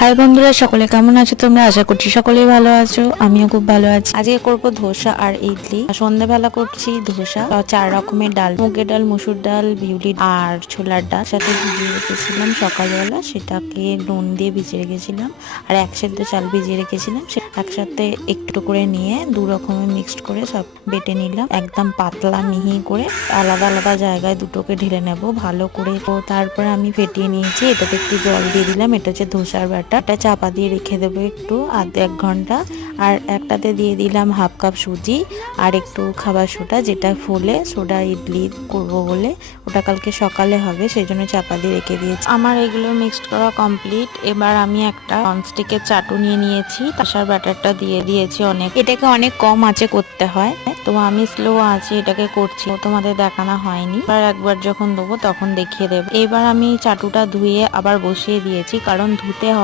High বন্ধুরা, সকলে কেমন আছো তোমরা? আশা করছি সকলেই ভালো আছো, আমিও খুব ভালো আছি। আজকে করব ধোসা আর ইডলি। সন্ধ্যাবেলা করছি ধোসা, 4 রকমের ডাল, মুগের ডাল, মসুর ডাল, বিউলি আর ছোলার ডাল সাথে ভিজিয়ে রেখেছিলাম সকালবেলা, সেটাকে নুন দিয়ে ভিজিয়ে রেখেছিলাম। আর এক সেদ্ধ চাল ভিজিয়ে রেখেছিলাম, সে একসাথে একটু করে নিয়ে দু রকমের মিক্সড করে সব বেটে নিলাম, একদম পাতলা মিহি করে। আলাদা আলাদা জায়গায় দুটোকে ঢেলে নেব ভালো করে। তো তারপরে আমি ফেটিয়ে নিয়েছি, এটাতে একটু জল দিয়ে দিলাম। এটা হচ্ছে ধোসার ব্যাটার। এটা চাপা দিয়ে রেখে দেবো একটু আধ 1 ঘন্টা। আর একটাতে দিয়ে দিলাম হাফ কাপ সুজি আর একটু খাবার সোডা, যেটা ফুলে সোডা ইডলি করব বলে ওটা কালকে সকালে হবে, সেই জন্য চাপা দিয়ে রেখে দিয়েছি। আমার এগুলো মিক্সড করা কমপ্লিট। এবার আমি একটা ননস্টিকের চাটু নিয়ে নিয়েছি, ধোসার ব্যাটারটা দিয়ে দিয়েছি। এটাকে অনেক কম আঁচে করতে হয়, তো আমি স্লো আঁচে এটাকে করছি, তোমাদের দেখানো হয়নি। এবার একবার যখন দেবো তখন দেখিয়ে দেবো। এবার আমি চাটুটা ধুয়ে আবার বসিয়ে দিয়েছি, কারণ ধুতে হবে।